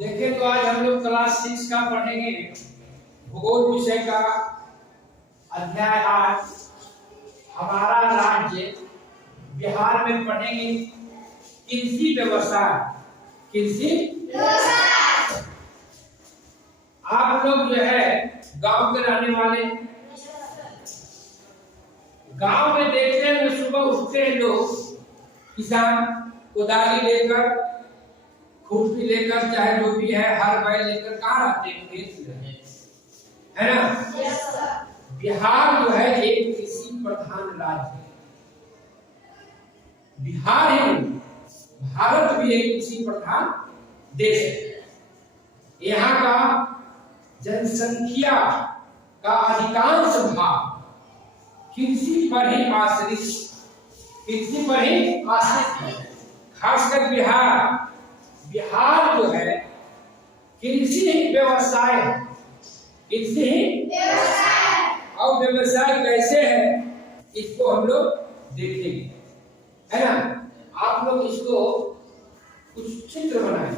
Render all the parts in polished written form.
देखिए तो आज हम लोग क्लास 6 का पढ़ेंगे भूगोल विषय का अध्याय। आज हमारा राज्य बिहार में पढ़ेंगे कृषि व्यवसाय। कृषि व्यवसाय आप लोग जो है गांव के रहने वाले, गांव में देखते हैं सुबह उठते हैं लोग, किसान कुदाली लेकर, खुरपी लेकर, चाहे जो भी है हर बैल लेकर कहाँ आते हैं? खेत में, है ना? बिहार जो है एक कृषि प्रधान राज्य है। बिहार ही भारत भी एक कृषि प्रधान देश है। यहाँ का जनसंख्या का अधिकांश भाग कृषि पर ही आश्रित है। खासकर बिहार जो है कृषि व्यवसाय, और व्यवसाय कैसे है इसको हम लोग देखेंगे, है ना? आप लोग इसको कुछ चित्र बनाएं।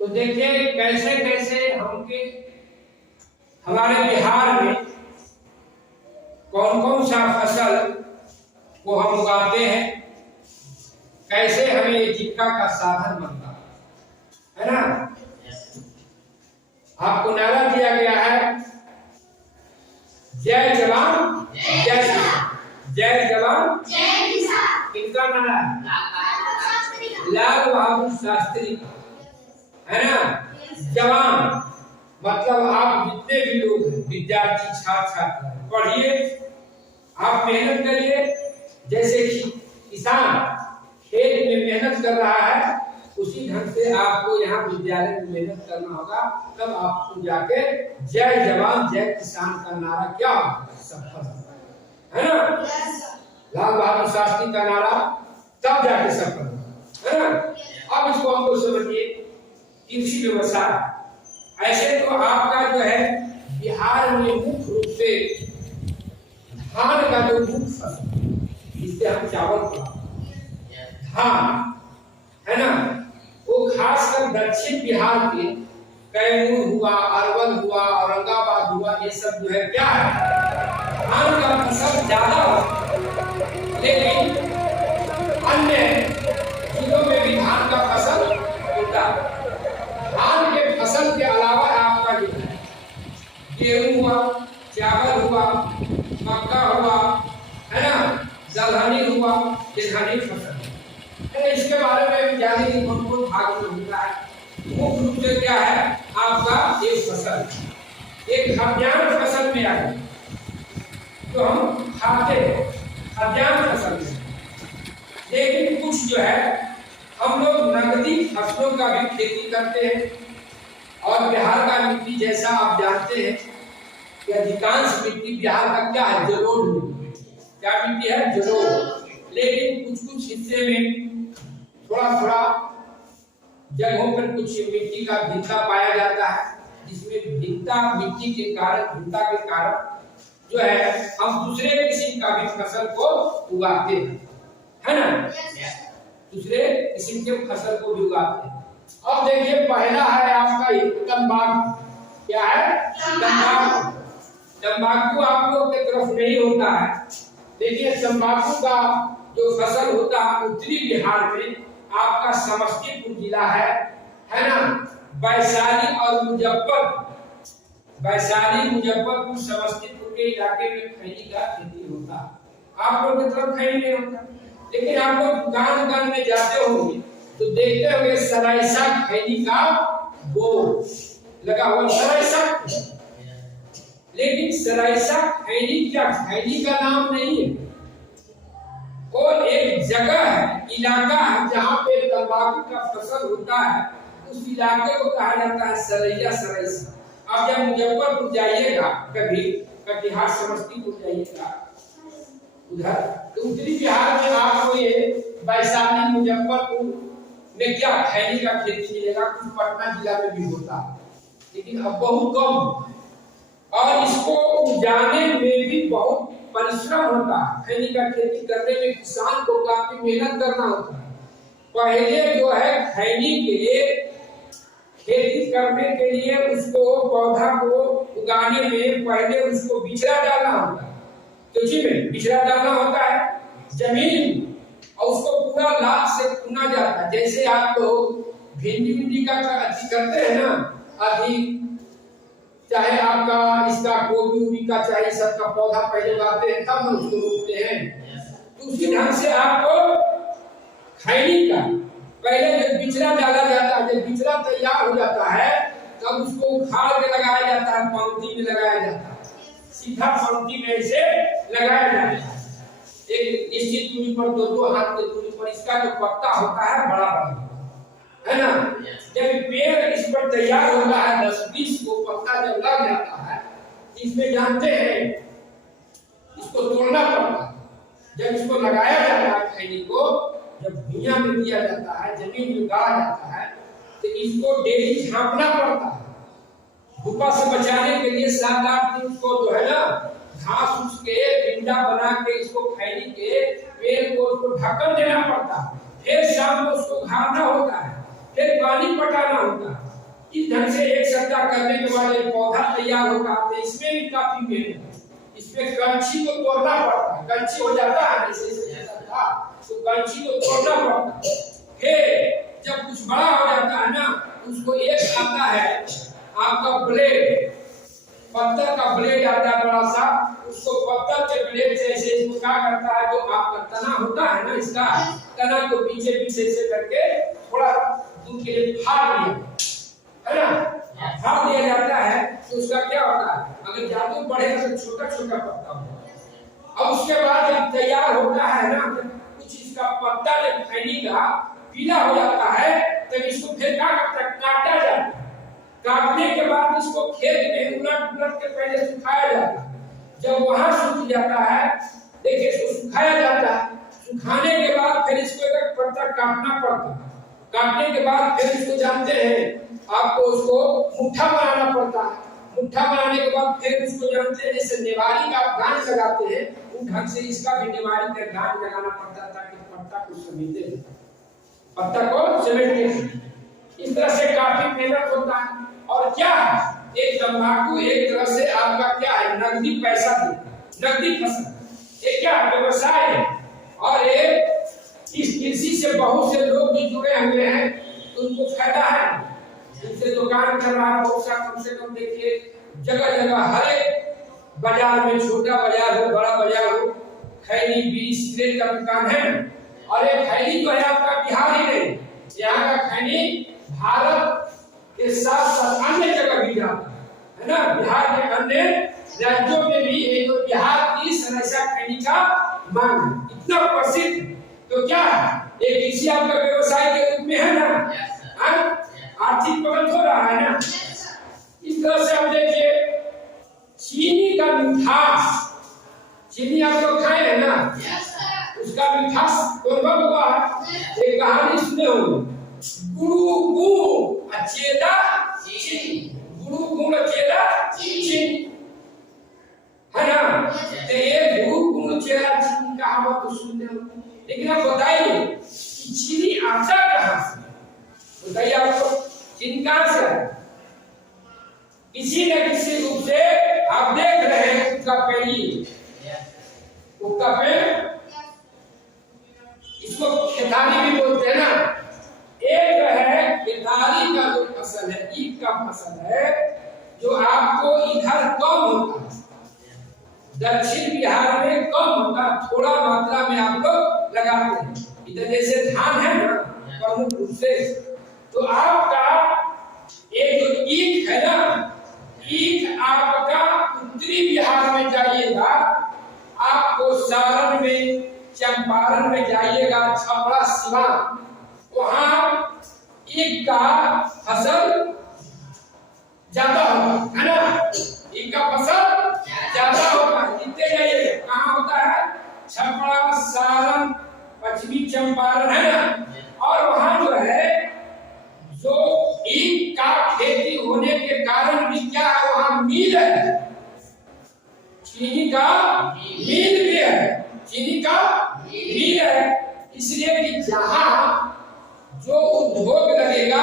तो देखिए कैसे कैसे हमारे बिहार में कौन कौन सा फसल को हम उगाते हैं, कैसे हमें ये जीविका का साधन बनता है ना? आपको नारा दिया गया है, जय जवान जय किसान, जय जवान जय किसान। किनका नारा है? लाल बहादुर शास्त्री का, है ना? जवान मतलब आप जितने भी लोग हैं, विद्यार्थी, छात्र छात्रा, पढ़िए, आप मेहनत करिए। जैसे किसान खेत में मेहनत कर रहा है, उसी ढंग से आपको यहाँ विद्यालय में मेहनत करना होगा, तब आपको जाके जय जवान जय किसान का नारा क्या सफल है ना? लाल बहादुर शास्त्री का नारा तब जाके सफल है ना? अब इसको हमको समझिए, कृषि व्यवसाय। ऐसे तो आपका जो है बिहार में मुख्य रूप से धान का जो मुख्य फसल, जिससे हम चावल धान, है ना, वो खासकर दक्षिण बिहार के कैमूर हुआ, अरवल हुआ, औरंगाबाद हुआ, ये सब जो है क्या है, धान का फसल ज्यादा होता। लेकिन अन्य जिलों में भी धान का फसल होता है। धान के फसल के अलावा आपका जो है गेहूं हुआ, चावल हुआ, मक्का हुआ, है ना, दलहनी हुआ, तिलहनी फसल। इसके बारे में जानेंगे कौन कौन भाग में होता है। मुख्य रूप से क्या है आपका एक फसल, एक खाद्यान्न फसल में आए तो हम खाते हैं खाद्यान्न फसल में। लेकिन कुछ जो है हम लोग नकदी फसलों का भी खेती करते हैं। और बिहार का मिट्टी जैसा आप जानते हैं कि अधिकांश मिट्टी बिहार का क्या है, जलोढ़ मिट्टी। क्या मिट्टी है? जलोढ़। लेकिन कुछ कुछ हिस्से में थोड़ा जगहों पर कुछ मिट्टी का भिन्नता पाया जाता है, जिसमें भिन्नता मिट्टी के कारण, भिन्नता के कारण जो है हम दूसरे किस्म का भी फसल को उगाते हैं, है ना? दूसरे किस्म के फसल को भी उगाते हैं। अब देखिए पहला है आपका तंबाकू। क्या है? तंबाकू। तंबाकू आप लोग की तरफ नहीं होता है। देखिए तंबाकू का जो फसल होता है उत्तरी बिहार में आपका समस्तीपुर जिला है ना? वैशाली और मुजफ्फरपुर समस्तीपुर के इलाके में खैनी का खेती होता है। आप लोग की तरफ खैनी नहीं होता। लेकिन आप लोग दुकान में जाते होंगे तो देखते होंगे सराइसा खैनी का बोर्ड लगा हुआ, सराइसा। लेकिन सराइसा खैनी क्या खैनी का नाम नहीं है, और एक जगह है, इलाका है जहाँ पे तंबाकू का फसल होता है। उस इलाके को कहा जाता है सरैया, सराइसा। आप जब मुजफ्फरपुर जाइएगा, कभी कटिहार समस्तीपुर जाइएगा उधर, तो उत्तरी बिहार में आपको ये वैशाली मुजफ्फरपुर में क्या खैनी का खेती मिलेगा। कुछ पटना जिला में भी होता है, लेकिन अब बहुत कम। और इसको उगाने में भी बहुत परिश्रम होता है। खैनी का खेती करने में किसान को काफी मेहनत करना होता है। पहले जो है खैनी के खेती करने के लिए उसको पौधा को उगाने में पहले उसको बिचड़ा डालना होता है। कृषि में बिचड़ा डालना होता है जमीन, और उसको पूरा लाख से चुना जाता है। जैसे आप लोग भिंडी का अच्छी करते हैं ना, अधिक चाहे आपका इसका गोभी का चाहे सबका पौधा पहले लगाते हैं तब उसको रोपते हैं। तो उसी ढंग से आपको खैनी का पहले जब बिचड़ा डाला जाता है, जब बिचड़ा तैयार हो जाता है तब उसको उखाड़ के लगाया जाता है, पंक्ति में लगाया जाता है, सीधा पंक्ति में इसे लगाया जाता है। एक निश्चित दूरी पर, दो हाथ की दूरी पर इसका जो पत्ता होता है बड़ा बड़ा है ना। जब पेड़ इस पर तैयार होता है 10-20 को पत्ता जब लग जाता है, इसमें जानते हैं इसको तोड़ना पड़ता है। जब इसको लगाया जाता है खैनी को, जब भुइयां में दिया जाता है, जमीन में गाड़ा जाता है, तो इसको डेली झांपना पड़ता है। धूपा से बचाने के लिए 7-8 दिन को जो है ना घास उसके बिंडा बना के इसको खैनी के पेड़ को उसको ढक्कन देना पड़ता है। फिर शाम को उसको घामना होता है, फिर पानी पटाना होता है। इस ढंग से एक सप्ताह करने के बाद एक पौधा तैयार होगा। तो इसमें भी काफी मेहनत, इसमें कंची को तोड़ना पड़ता है। कंची हो जाता है जैसे था, तो कंची को तोड़ना पड़ता है। फिर जब कुछ बड़ा हो जाता है ना, उसको एक आता है आपका ब्लेड, पत्थर का ब्लेड आता है बड़ा सा, उसको पत्थर के ब्लेड से ऐसे इसको क्या करता है, जो आपका तना होता है ना, इसका तना को पीछे पीछे से करके थोड़ा दूर के लिए फाड़ दिया है ना, फाड़ दिया जाता है। तो उसका क्या होता है, अगर ज्यादा बढ़ेगा तो छोटा छोटा पत्ता होगा। अब उसके बाद जब तैयार होता है ना, कुछ इसका पत्ता जब खैनी का पीला हो जाता है, तब इसको फिर क्या करता है, काटा जाता है। काटने के बाद इसको खेत में उलट उलट के पहले सुखाया जाता है। जब वहां सूख जाता है, देखिए इसको सुखाया जाता है। सुखाने के बाद फिर इसको एक पत्ता काटना पड़ता है। काटने के बाद फिर इसको जानते हैं आपको उसको मुट्ठा बनाना पड़ता है। मुट्ठा बनाने के बाद फिर इसको जानते हैं जैसे निवारी का गांठ लगाते हैं, उस ढंग से इसका भी निवारी का गांठ लगाना पड़ता है ताकि पत्ता को समेटे, पत्ता को समेटे। इस तरह से काफी मेहनत होता है। और क्या एक तंबाकू एक तरह से आपका क्या है, नकदी पैसा दे, नकदी फसल, ये क्या व्यवसाय है। और इस कृषि से बहुत से लोग भी जुड़े हुए हैं, उनको फायदा है। जिनसे दुकान कर रहा है बहुत सा, कम से कम देखिए जगह जगह हर एक बाजार में, छोटा बाजार हो बड़ा बाजार हो, खैनी बीज सिगरेट का दुकान है। और ये खैनी तो है आपका बिहार ही नहीं, यहाँ का खैनी भारत के साथ साथ अन्य जगह भी जाता है ना। बिहार के अन्य राज्यों में भी एक बिहार की सनैसा खैनी का मांग इतना प्रसिद्ध। तो क्या एक कृषि आपका व्यवसाय के रूप में है ना, आर्थिक मदद हो रहा है ना। इस तरह से आप देखिए चीनी का मिठास, चीनी आप लोग खाए हैं ना, उसका मिठास कौन हुआ है, एक कहानी सुने हो, गुरु गुड़ अचेला चीनी, गुरु गुड़ अचेला चीनी है ना। तो ये गुरु गुड़ अचेला चीनी कहावत तो सुनते हो, लेकिन आप बताइए कि चीनी आता कहाँ से, बताइए आपको चीनी कहाँ से है। किसी न किसी रूप से आप देख रहे हैं उसका पेड़, उसका पेड़, इसको खेतारी भी बोलते हैं ना। एक है खेतारी का जो फसल है, ईख का फसल है, जो आपको इधर कम होता है, दक्षिण बिहार में कम होता, थोड़ा मात्रा में आप लोग लगाते हैं। इधर जैसे धान है ना प्रमुख रूप से, तो आपका एक जो ईख है ना, ईख आपका उत्तरी बिहार में जाइएगा, आपको सारण में, चंपारण में जाइएगा, छपरा सिवान, वहां ईख का फसल ज्यादा होगा है ना, ईख का फसल ज्यादा होगा। इतने जाइए कहाँ होता है, छपरा, सारण, पश्चिमी चंपारण है ना। और वहां जो है, जो ईख का खेती होने के कारण भी क्या है, वहां मिल है, उद्योग लगेगा,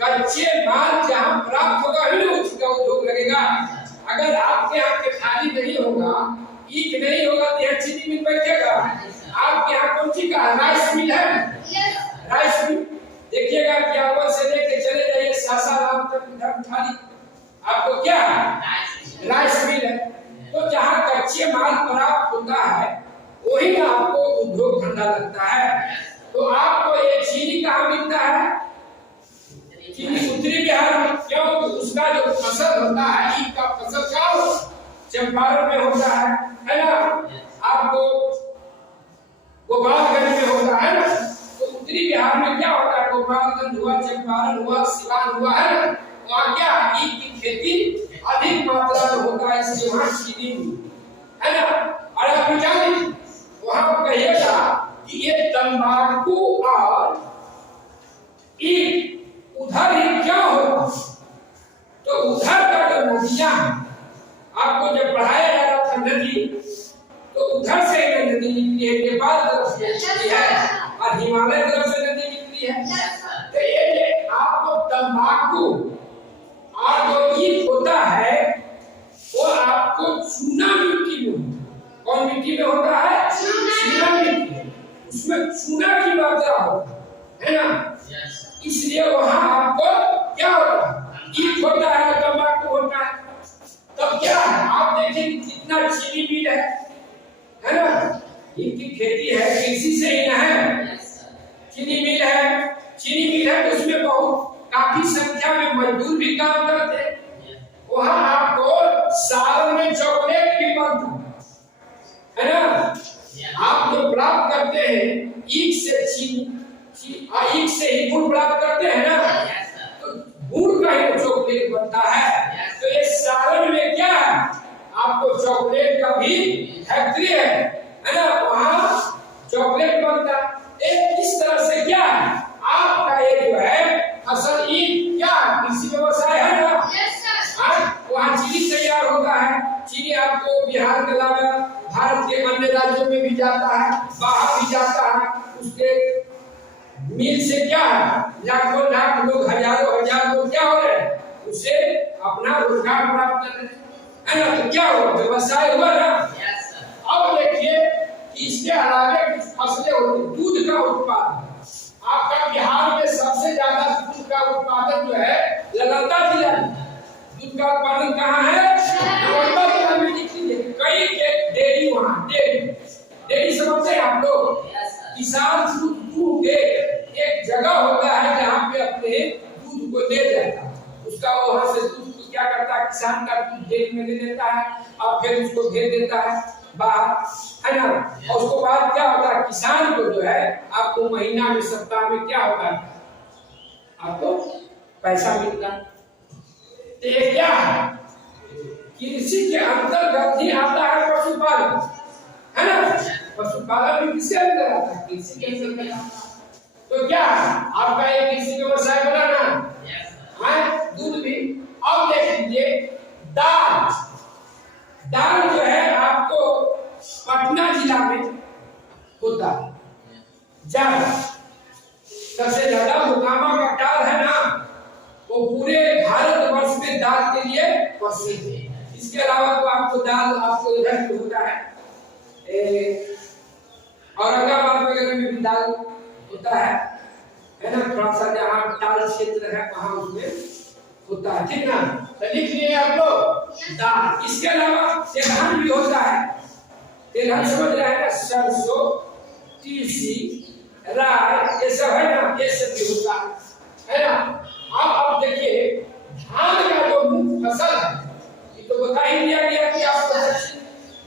कच्चे माल जहाँ प्राप्त होगा ही ना उसका उद्योग लगेगा। अगर आपके यहाँ के खाली नहीं होगा, ईख नहीं होगा तो यहाँ चीनी मिल बैठेगा। आपके यहाँ कौन सी का राइस मिल है? राइस मिल देखिएगा कि अव्वल से लेके चले जाइए सासाराम तक उधर खाली आपको क्या राइस मिल है। तो जहाँ कच्चे माल प्राप्त होता है वही ना आपको उद्योग धंधा लगता है। तो आपको ये चीनी कहाँ मिलता है? चीनी उत्तरी बिहार में। क्यों? उसका जो फसल होता है, ईख का फसल कहाँ चंपारण में होता है ना? आपको गोपालगंज में होता है ना? तो उत्तरी बिहार में क्या होता है? गोपालगंज हुआ, चंपारण हुआ, सिवान हुआ, है ना? वहाँ क्या ईख की खेती अधिक मात्रा में होता है, इसलिए वहाँ चीनी है ना। और आप जानिए वहाँ कहिएगा कि ये तंबाकू और ईख उधर ही क्या होगा? तो उधर का जो नदियाँ आपको जब पढ़ाया जा रहा था नदी, तो उधर से नदी निकली है, नेपाल तरफ से निकली है और हिमालय तरफ से नदी निकली है। तो ये आपको तंबाकू और जो ईख होता है वो आपको चूना मिट्टी में, कौन मिट्टी में होता है? चूना मिट्टी, उसमें चूना की मात्रा होती है ना, इसलिए वहां आपको क्या होता है? ईख होता है, तंबाकू होता है। तब क्या है? आप देखिए कितना चीनी मिल है ना? इनकी खेती है, कृषि से ही ना है। चीनी मिल है, चीनी मिल है तो उसमें बहुत काफी संख्या में मजदूर भी काम करते हैं। वहां आपको साल में चॉकलेट भी बनता है ना। आप जो प्राप्त करते हैं ईख से चीनी, ईख से ही गुड़ प्राप्त करते हैं ना, तो गुड़ का ही चॉकलेट बनता है। तो ये सालन में क्या है? आपको चॉकलेट का भी फैक्ट्री है ना, वहाँ चॉकलेट बनता है। इस तरह से क्या है आपका ये जो है फसल ईख क्या कृषि व्यवसाय है ना। वहाँ चीनी तैयार होता है। चीनी आपको बिहार के अलावा भारत के अन्य राज्यों में भी जाता है, बाहर भी जाता है। उसके मिल से क्या है लाखों लाख लोग, हजारों हजार लोग क्या हो रहे हैं? उससे अपना रोजगार प्राप्त कर रहे हैं ना। तो क्या हुआ? व्यवसाय हुआ ना। अब देखिए कि इसके अलावा कुछ फसलें होती हैं। दूध का उत्पादन आपका बिहार में सबसे ज्यादा दूध का उत्पादन जो है लगातार जिला में। दूध का उत्पादन कहाँ है? लगातार जिला में दिखती है। कई डेयरी, वहाँ डेयरी समझते हैं आप लोग? किसान दूध के एक जगह होता है जहाँ पे अपने दूध को ले जाता है। उसका वहाँ से दूध को क्या करता है? किसान का दूध डेयरी में ले लेता है और फिर उसको भेज देता है बाहर, है ना। और उसके बाद क्या होता है? किसान को जो है आपको महीना में, सप्ताह में क्या होता है? आपको पैसा मिलता है। तो ये क्या है? कृषि के अंतर्गत ही आता है पशुपालन, है ना। पशुपालन भी किसके अंदर आता है? कृषि के अंदर आता है। तो क्या आपका एक कृषि व्यवसाय बना ना, है दूध भी। अब देख लीजिए दाल जो है आपको पटना जिला में होता है ज्यादा। सबसे ज्यादा मोकामा का दाल है ना, वो पूरे भारतवर्ष में दाल के लिए प्रसिद्ध है। इसके अलावा तो आपको दाल आपको इधर भी होता है, औरंगाबाद वगैरह में भी दाल होता है ना। थोड़ा सा जहाँ दाल क्षेत्र है वहाँ उसमें होता है, ठीक ना। तो लिख लिए आप लोग दाल। इसके अलावा तिलहन भी होता है। तिलहन समझ रहे हैं? सरसों, तीसी, राई, ये सब है ना, ये सब भी होता है ना। अब देखिए धान का जो मुख्य फसल है, ये तो बता ही दिया गया कि आपको दक्षिण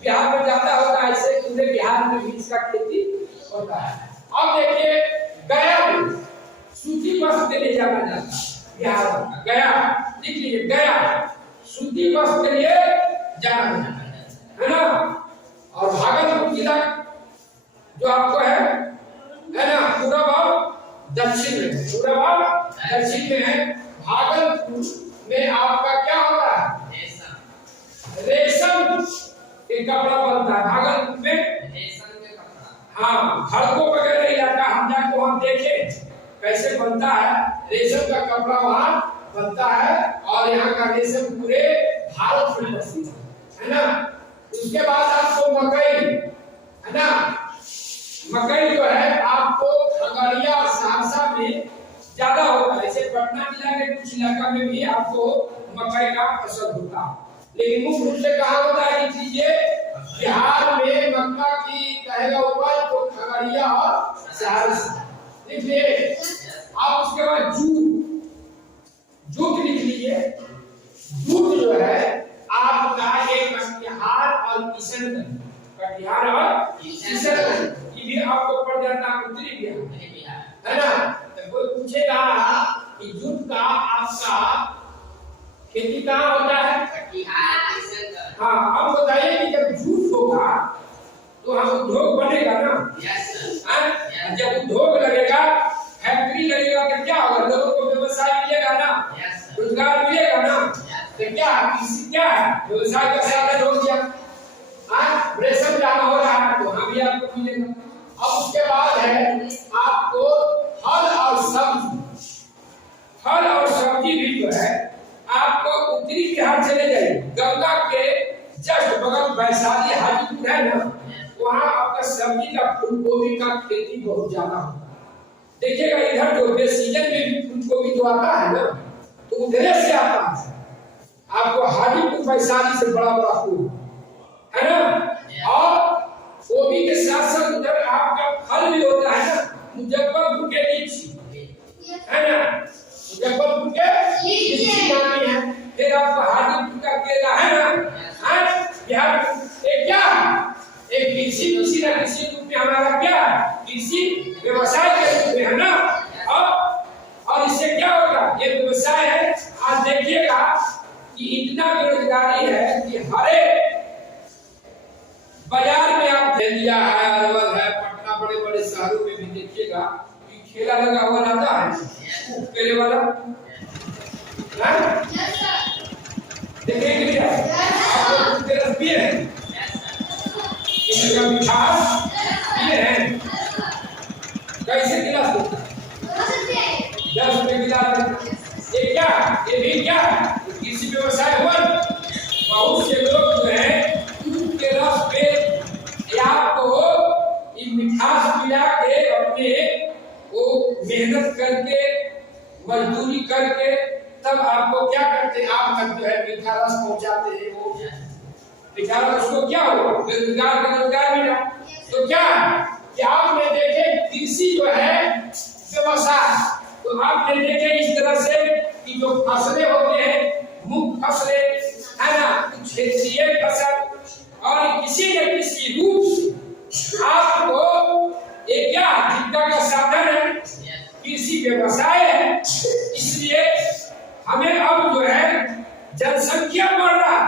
बिहार में ज्यादा होता है, ऐसे पूरे बिहार में भी इसका खेती होता है। अब देखिए गया में सूती वस्त्र के लिए जाना जाता है। बिहार में गया, लिख लीजिए गया, सूती वस्त्र के लिए जाना जाता है ना। और भागलपुर जिला जो आपको है ना, पूर्व और दक्षिण में, पूर्व और दक्षिण में है। भागलपुर में आपका क्या होता है? रेशम के कपड़ा बनता है भागलपुर में। रेशम के कपड़ा, हाँ, खड़गो वगैरह इलाका हम जाके वहां देखे कैसे बनता है, रेशम का कपड़ा वहां बनता है और यहाँ का रेशम पूरे भारत में प्रसिद्ध है ना। उसके बाद आपको मकई है ना, मकई जो है आपको खगड़िया और सहरसा में ज्यादा होता है। ऐसे पटना जिला के कुछ इलाका में भी आपको मकई का फसल होता है, लेकिन मुख्य रूप से कहा होता है कि ये बिहार में मक्का की कहेगा उपज तो खगड़िया और सहरसा। देखिए आप उसके बाद जूट लिख लीजिए। जूट जो है आपका एक कटिहार और किशनगंज, कटिहार और किशनगंज ये भी आपको पड़ जाता है उत्तरी बिहार है ना। तो कोई पूछेगा कि जूट का आपका खेती कहाँ होता है, कटिहार किशनगंज। हाँ अब बताइए कि जब जूट होगा तो हम उद्योग बनेगा ना। जब उद्योग लगेगा, फैक्ट्री लगेगा तो क्या होगा, लोगों को व्यवसाय मिलेगा ना, रोजगार मिलेगा ना। तो क्या किसी क्या व्यवसाय का साधन हो गया, रेशम जाना हो रहा है तो वहां भी आपको मिलेगा। अब उसके बाद है आपको फल और सब्जी भी जो है आपको उत्तरी बिहार चले जाइए, गंगा के जस्ट बगल वैशाली हाजीपुर है ना, वहाँ आपका सब्जी का फूलगोभी का खेती बहुत ज्यादा होता है। देखिएगा इधर जो बेसीजन में भी फूलगोभी जो आता है ना तो उधर से आता है, आपको हाजीपुर वैशाली से बड़ा बड़ा फूल है ना। और गोभी के साथ साथ उधर आपका फल भी होता है ना, मुजफ्फरपुर के लीची है ना, मुजफ्फरपुर के लीची मानी है। फिर आपका हाजीपुर का केला है ना, बिहार एक क्या एक किसी न किसी रूप में हमारा क्या कृषि व्यवसाय के रूप में है ना। और इससे क्या होगा, ये व्यवसाय है। आज देखिएगा कि इतना बेरोजगारी है कि हरे बाजार में आप दिया है, अरवल है, पटना बड़े बड़े शहरों में भी देखिएगा कि ठेला लगा हुआ रहता है केले वाला, देखिए इसका मिठास ये है। कैसे गिलास होता है, 10 रुपए गिलास। ये क्या, ये भी क्या किसी व्यवसाय हुआ। बहुत से लोग जो है दूध के रस पे आपको मिठास मिला के अपने वो मेहनत करके मजदूरी करके तब आपको क्या करते हैं, आप तक जो है मीठा रस पहुंचाते हैं। वो मीठा रस को क्या हो, बेरोजगार का रोजगार मिला। तो क्या कि आपने देखे कृषि जो है व्यवसाय, तो आपने देखे इस तरह से कि जो फसलें होते हैं मुख्य फसलें है ना, क्षेत्रीय फसल और किसी न किसी रूप से आपको एक क्या जीविका का साधन है, कृषि व्यवसाय है। इसलिए हमें अब जो है जनसंख्या बढ़ रहा,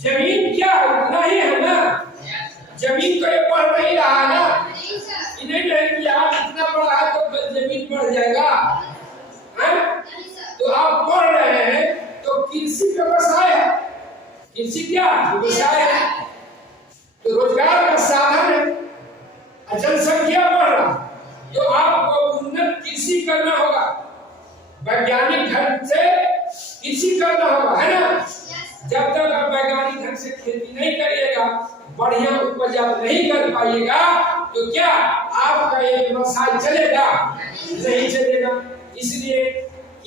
जमीन क्या उतना ही है ना, जमीन तो ये बढ़ नहीं रहा ना, नहीं है कि आप इतना बड़ा है तो जमीन बढ़ जाएगा है? तो आप बढ़ रहे हैं तो कृषि व्यवसाय है, कृषि क्या व्यवसाय है तो रोजगार का साधन है। जनसंख्या बढ़ रहा तो आपको उन्नत कृषि करना होगा, वैज्ञानिक ढंग से कृषि करना होगा है ना। जब तक आप वैज्ञानिक ढंग से खेती नहीं करिएगा, बढ़िया उपज आप नहीं कर पाइएगा तो क्या आपका ये व्यवसाय चलेगा, नहीं चलेगा। इसलिए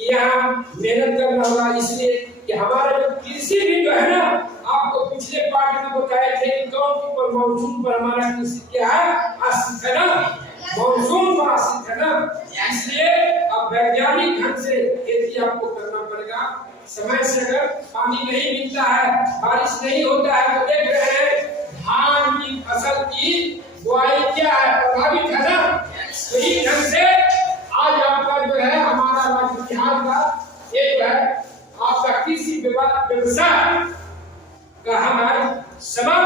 यहाँ मेहनत करना होगा। इसलिए कि हमारा जो कृषि भी जो है ना, आपको पिछले पार्ट में बताए थे कि कौन पर मानसून पर हमारा कृषि क्या है, आश्रित है ना, मानसून पर आश्रित है ना। इसलिए अब वैज्ञानिक ढंग से खेती आपको करना पड़ेगा। समय से अगर पानी नहीं मिलता है, बारिश नहीं होता है तो देख रहे हैं धान की फसल की बुआई क्या है, प्रभावित है ना। तो इस ढंग से आज आपका जो है हमारा राज्य बिहार का एक है आपका कृषि व्यवसाय का हमारा समाप्त